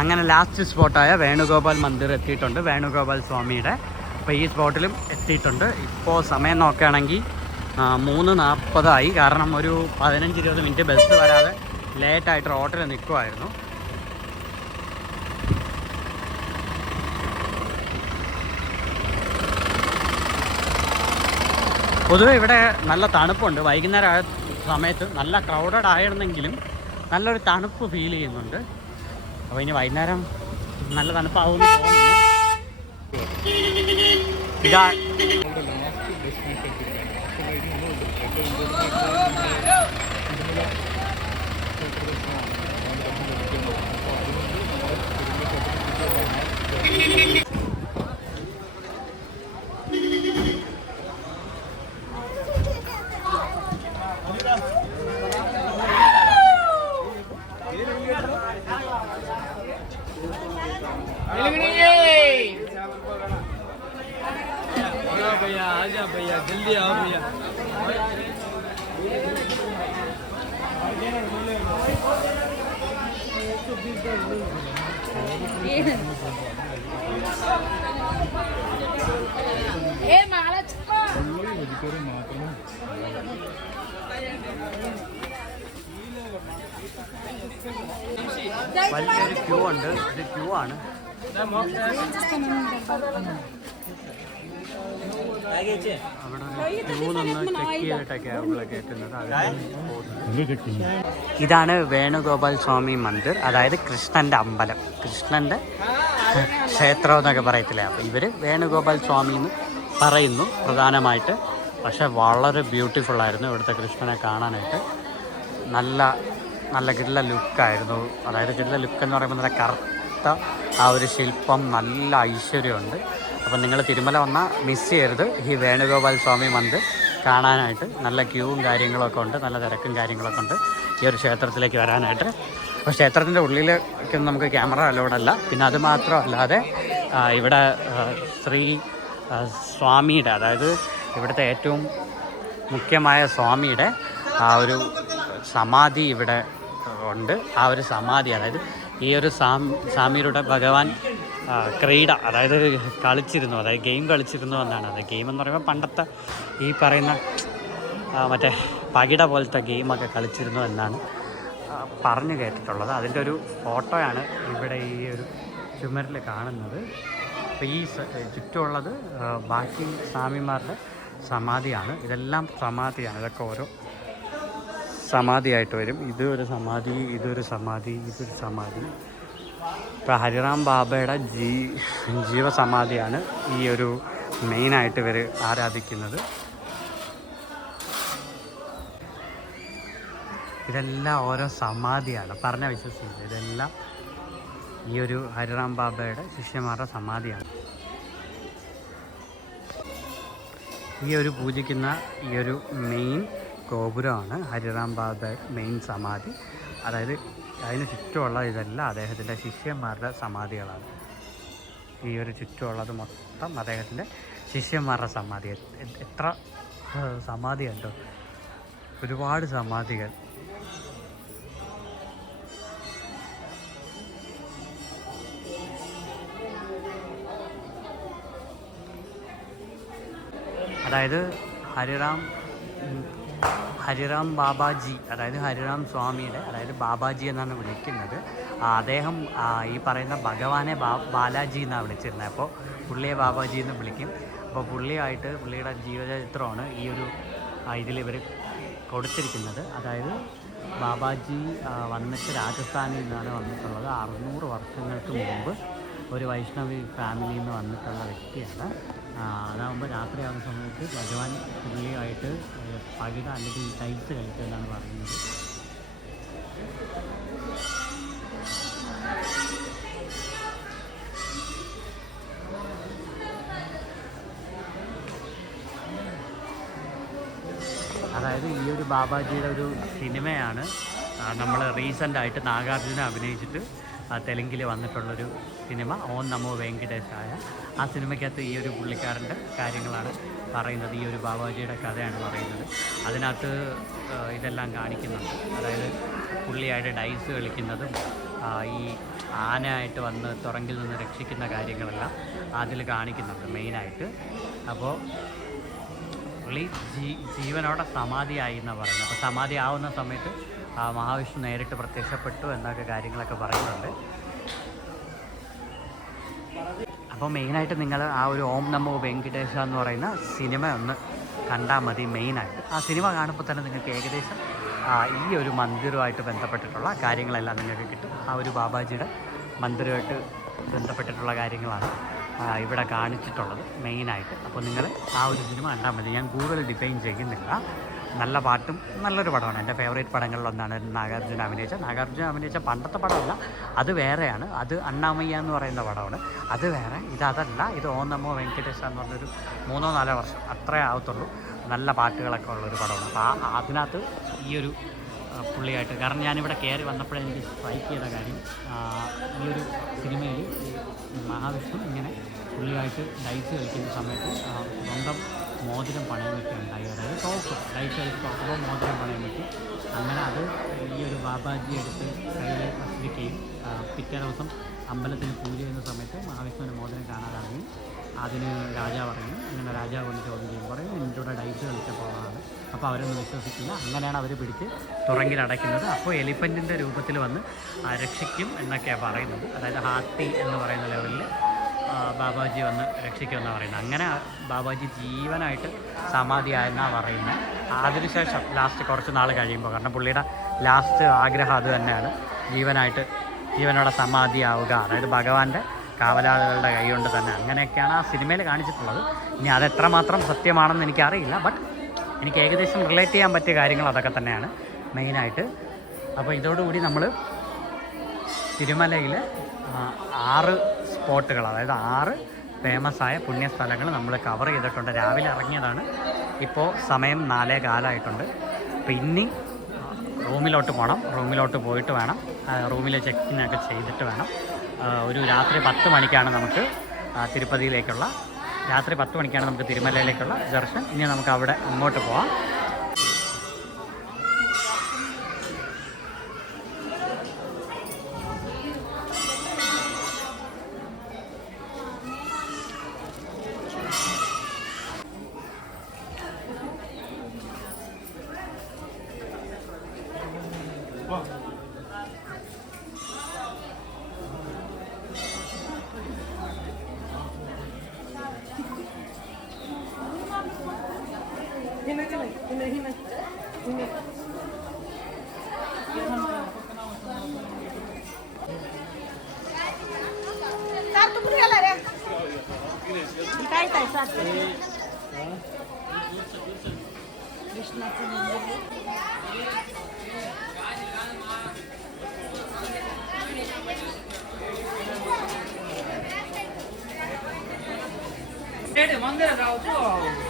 അങ്ങനെ ലാസ്റ്റ് സ്പോട്ടായ വേണുഗോപാൽ മന്ദിർ എത്തിയിട്ടുണ്ട്, വേണുഗോപാൽ സ്വാമിയുടെ. അപ്പോൾ ഈ സ്പോട്ടിലും എത്തിയിട്ടുണ്ട്. ഇപ്പോൾ സമയം നോക്കുകയാണെങ്കിൽ 3:40 കാരണം ഒരു 15-20 മിനിറ്റ് ബസ് വരാതെ ലേറ്റായിട്ട് റോട്ടിൽ നിൽക്കുമായിരുന്നു. പൊതുവെ ഇവിടെ നല്ല തണുപ്പുണ്ട്. വൈകുന്നേരം സമയത്ത് നല്ല ക്രൗഡഡ് ആയിരുന്നെങ്കിലും നല്ലൊരു തണുപ്പ് ഫീൽ ചെയ്യുന്നുണ്ട്. അപ്പോൾ ഇനി വൈകുന്നേരം നല്ല തണുപ്പാവുമെന്ന് തോന്നുന്നു. ഇതാ भैया आजा भैया जल्दी आओ भैया വലിയൊരു ക്യൂ ഉണ്ട്. ഇത് ക്യൂ ആണ്. അവിടെ ക്യൂ നിന്ന് ചെക്ക് ചെയ്തിട്ടൊക്കെ അവിടെ കയറ്റുന്നത്. ഇതാണ് വേണുഗോപാൽ സ്വാമി മന്ദിർ, അതായത് കൃഷ്ണൻ്റെ അമ്പലം, കൃഷ്ണൻ്റെ ക്ഷേത്രം എന്നൊക്കെ പറയത്തില്ലേ. അപ്പോൾ ഇവർ വേണുഗോപാൽ സ്വാമി എന്ന് പറയുന്നു പ്രധാനമായിട്ട്. പക്ഷെ വളരെ ബ്യൂട്ടിഫുള്ളായിരുന്നു ഇവിടുത്തെ കൃഷ്ണനെ കാണാനായിട്ട്. നല്ല കിടില ലുക്കായിരുന്നു. അതായത് കിടില ലുക്ക് എന്ന് പറയുമ്പോൾ നല്ല കറുത്ത ആ ഒരു ശില്പം, നല്ല ഐശ്വര്യമുണ്ട്. അപ്പം നിങ്ങൾ തിരുമല വന്നാൽ മിസ് ചെയ്യരുത് ഈ വേണുഗോപാൽ സ്വാമി മന്ദിർ കാണാനായിട്ട്. നല്ല ക്യൂവും കാര്യങ്ങളൊക്കെ ഉണ്ട്, നല്ല തിരക്കും കാര്യങ്ങളൊക്കെ ഉണ്ട് ഈ ഒരു ക്ഷേത്രത്തിലേക്ക് വരാനായിട്ട്. അപ്പോൾ ക്ഷേത്രത്തിൻ്റെ ഉള്ളിലേക്ക് നമുക്ക് ക്യാമറ അലോഡല്ല. പിന്നെ അത് മാത്രമല്ലാതെ ഇവിടെ ശ്രീ സ്വാമിയുടെ, അതായത് ഇവിടുത്തെ ഏറ്റവും മുഖ്യമായ സ്വാമിയുടെ ആ ഒരു സമാധി ഇവിടെ ഉണ്ട്. ആ ഒരു സമാധി, അതായത് ഈ ഒരു സ്വാമിയുടെ ഭഗവാൻ ക്രീഡ, അതായത് കളിച്ചിരുന്നു, അതായത് ഗെയിം കളിച്ചിരുന്നു എന്നാണ്. അത് ഗെയിം എന്ന് പറയുമ്പോൾ പണ്ടത്തെ ഈ പറയുന്ന മറ്റേ പകിട പോലത്തെ ഗെയിമൊക്കെ കളിച്ചിരുന്നു എന്നാണ് പറഞ്ഞു കേട്ടിട്ടുള്ളത്. അതിൻ്റെ ഒരു ഫോട്ടോയാണ് ഇവിടെ ഈ ഒരു ചുമരിൽ കാണുന്നത്. അപ്പോൾ ഈ ചുറ്റുമുള്ളത് ബാക്കി സ്വാമിമാരുടെ സമാധിയാണ്. ഇതെല്ലാം സമാധിയാണ്. ഇതൊക്കെ ഓരോ സമാധിയായിട്ട് വരും. ഇതൊരു സമാധി, ഇതൊരു സമാധി, ഇതൊരു സമാധി. ഇപ്പോൾ ഹരിറാം ബാബയുടെ ജീവസമാധിയാണ് ഈ ഒരു മെയിനായിട്ട് ഇവർ ആരാധിക്കുന്നത്. ഇതെല്ലാം ഓരോ സമാധിയാണ്, പറഞ്ഞ വിശ്വസിക്കുന്നത്. ഇതെല്ലാം ഈ ഒരു ഹരിറാം ബാബയുടെ ശിഷ്യന്മാരുടെ സമാധിയാണ്. ഈ ഒരു പൂജിക്കുന്ന ഈ ഒരു മെയിൻ ഗോപുരമാണ് ഹരിറാം ബാബ മെയിൻ സമാധി. അതായത് അതിന് ചുറ്റുമുള്ള ഇതെല്ലാം അദ്ദേഹത്തിൻ്റെ ശിഷ്യന്മാരുടെ സമാധികളാണ്. ഈ ഒരു ചുറ്റുമുള്ളത് മൊത്തം അദ്ദേഹത്തിൻ്റെ ശിഷ്യന്മാരുടെ സമാധി. എത്ര സമാധിയുണ്ടോ, ഒരുപാട് സമാധികൾ. അതായത് ഹരിറാം ബാബാജി, അതായത് ഹരിറാം സ്വാമിയുടെ, അതായത് ബാബാജി എന്നാണ് വിളിക്കുന്നത്. അദ്ദേഹം ഈ പറയുന്ന ഭഗവാനെ ബാലാജി എന്നാണ് വിളിച്ചിരുന്നത്. അപ്പോൾ പുള്ളിയെ ബാബാജി എന്ന് വിളിക്കും. അപ്പോൾ പുള്ളിയുടെ ജീവചരിത്രമാണ് ഈ ഒരു ഇതിലിവർ കൊടുത്തിരിക്കുന്നത്. അതായത് ബാബാജി വന്നിട്ട് രാജസ്ഥാനിൽ നിന്നാണ് വന്നിട്ടുള്ളത്. 600 വർഷങ്ങൾക്ക് മുമ്പ് ഒരു വൈഷ്ണവി ഫാമിലിയിൽ നിന്ന് വന്നിട്ടുള്ള വ്യക്തിയാണ്. അതാകുമ്പോൾ രാത്രിയാകുന്ന സമയത്ത് ഭഗവാൻ പുള്ളിയായിട്ട് പകിട അല്ലെങ്കിൽ ടൈൽസ് കളിക്കുന്നതാണ് പറയുന്നത്. അതായത് ഈ ഒരു ബാബാജിയുടെ ഒരു സിനിമയാണ് നമ്മൾ റീസെൻ്റായിട്ട് നാഗാർജുന അഭിനയിച്ചിട്ട് തെലുങ്കിൽ വന്നിട്ടുള്ളൊരു സിനിമ, ഓം നമോ വെങ്കിടേശായ. ആ സിനിമയ്ക്കകത്ത് ഈ ഒരു പുള്ളിക്കാരൻ്റെ കാര്യങ്ങളാണ് പറയുന്നത്. ഈ ഒരു ബാബാജിയുടെ കഥയാണ് പറയുന്നത്. അതിനകത്ത് ഇതെല്ലാം കാണിക്കുന്നുണ്ട്. അതായത് പുള്ളിയായിട്ട് ഡൈസ് കളിക്കുന്നതും ഈ ആനയായിട്ട് വന്ന് തുറങ്കിൽ നിന്ന് രക്ഷിക്കുന്ന കാര്യങ്ങളെല്ലാം അതിൽ കാണിക്കുന്നുണ്ട് മെയിനായിട്ട്. അപ്പോൾ പുള്ളി ജീവനോടെ സമാധിയായി എന്നാണ് പറയുന്നത്. അപ്പോൾ സമാധി ആവുന്ന സമയത്ത് മഹാവിഷ്ണു നേരിട്ട് പ്രത്യക്ഷപ്പെട്ടു എന്നൊക്കെ കാര്യങ്ങളൊക്കെ പറയുന്നുണ്ട്. അപ്പോൾ മെയിനായിട്ട് നിങ്ങൾ ആ ഒരു ഓം നമോ വെങ്കിടേശ എന്ന് പറയുന്ന സിനിമ ഒന്ന് കണ്ടാൽ മതി. മെയിനായിട്ട് ആ സിനിമ കാണുമ്പോൾ തന്നെ നിങ്ങൾക്ക് ഏകദേശം ഈ ഒരു മന്ദിരവുമായിട്ട് ബന്ധപ്പെട്ടിട്ടുള്ള കാര്യങ്ങളെല്ലാം നിങ്ങൾക്ക് കിട്ടും. ആ ഒരു ബാബാജിയുടെ മന്ദിരമായിട്ട് ബന്ധപ്പെട്ടിട്ടുള്ള കാര്യങ്ങളാണ് ഇവിടെ കാണിച്ചിട്ടുള്ളത് മെയിനായിട്ട്. അപ്പോൾ നിങ്ങൾ ആ ഒരു സിനിമ കണ്ടാൽ മതി. ഞാൻ കൂടുതൽ ഡിഫൈൻ ചെയ്യുന്നില്ല. നല്ല പാട്ടും നല്ലൊരു പടമാണ്. എൻ്റെ ഫേവറേറ്റ് പടങ്ങളിലൊന്നാണ് നാഗാർജുന അഭിനയിച്ച പണ്ടത്തെ പടമല്ല, അത് വേറെയാണ്. അത് അണ്ണാമയ്യ എന്ന് പറയുന്ന പടമാണ്, അത് വേറെ. ഇതല്ല, ഇത് ഓം നമോ വെങ്കടേശ എന്ന് പറഞ്ഞൊരു 3-4 വർഷം അത്രേ ആവത്തുള്ളൂ. നല്ല പാട്ടുകളൊക്കെ ഉള്ളൊരു പടമാണ്. അപ്പോൾ അതിനകത്ത് ഈ ഒരു പുള്ളിയായിട്ട്, കാരണം ഞാനിവിടെ കയറി വന്നപ്പോഴേ എനിക്ക് സ്ട്രൈക്ക് ചെയ്ത കാര്യം, ഈ ഒരു സിനിമയിൽ മഹാവിഷ്ണു ഇങ്ങനെ പുള്ളിയായിട്ട് ഡൈസ് കളിക്കുന്ന സമയത്ത് സ്വന്തം മോതിരം പണയം വെക്കുകയുണ്ടായി. അതായത് തോക്കും ഡൈസ് കളിച്ച് തോക്കുമ്പോൾ മോതിരം പണയം വെക്കും. അങ്ങനെ അത് ഈ ഒരു ബാബാജി എടുത്ത് കയ്യിൽ വച്ചിരിക്കുകയും പിറ്റേ ദിവസം അമ്പലത്തിൽ പൂജ ചെയ്യുന്ന സമയത്ത് മഹാവിഷ്ണുവിൻ്റെ മോതിരം കാണാതാകുകയും അതിന് രാജാവ് പറയും. അങ്ങനെ രാജാവ് കൊണ്ട് ചോദ്യം ചെയ്യുമ്പോൾ പറയും എൻ്റെ കൂടെ ഡൈസ് കളിച്ചപ്പോഴാണ്. അപ്പോൾ അവരൊന്നും വിശ്വസിക്കില്ല. അങ്ങനെയാണ് അവർ പിടിച്ച് തുറങ്കിലടയ്ക്കുന്നത്. അപ്പോൾ എലിഫൻറ്റിൻ്റെ രൂപത്തിൽ വന്ന് രക്ഷിക്കും എന്നൊക്കെയാണ് പറയുന്നത്. അതായത് ഹാത്തി എന്ന് പറയുന്ന ലെവലിൽ ബാബാജി വന്ന് രക്ഷിക്കുമെന്നാണ് പറയുന്നത്. അങ്ങനെ ബാബാജി ജീവനായിട്ട് സമാധിയായെന്നാണ് പറയുന്നത്. അതിനുശേഷം ലാസ്റ്റ് കുറച്ച് നാൾ കഴിയുമ്പോൾ, കാരണം പുള്ളിയുടെ ലാസ്റ്റ് ആഗ്രഹം അത് തന്നെയാണ്, ജീവനോടെ സമാധിയാവുക, അതായത് ഭഗവാന്റെ കാവലാളുകളുടെ കൈ കൊണ്ട് തന്നെ. അങ്ങനെയൊക്കെയാണ് ആ സിനിമയിൽ കാണിച്ചിട്ടുള്ളത്. ഇനി അതെത്രമാത്രം സത്യമാണെന്ന് എനിക്കറിയില്ല, ബട്ട് എനിക്ക് ഏകദേശം റിലേറ്റ് ചെയ്യാൻ പറ്റിയ കാര്യങ്ങൾ അതൊക്കെ തന്നെയാണ് മെയിനായിട്ട്. അപ്പോൾ ഇതോടുകൂടി നമ്മൾ തിരുമലയിൽ 6 സ്പോട്ടുകൾ, അതായത് 6 ഫേമസായ പുണ്യസ്ഥലങ്ങൾ നമ്മൾ കവർ ചെയ്തിട്ടുണ്ട്. രാവിലെ ഇറങ്ങിയതാണ്, ഇപ്പോൾ സമയം 4:15 അപ്പോൾ ഇനി റൂമിലോട്ട് പോകണം. റൂമിലോട്ട് പോയിട്ട് വേണം, റൂമിൽ ചെക്കിനൊക്കെ ചെയ്തിട്ട് വേണം. ഒരു രാത്രി 10 മണിക്കാണ് നമുക്ക് തിരുപ്പതിയിലേക്കുള്ള, രാത്രി 10 മണിക്കാണ് നമുക്ക് തിരുമലയിലേക്കുള്ള ദർശനം. ഇനി നമുക്ക് അവിടെ അങ്ങോട്ട് പോവാം. मंदिर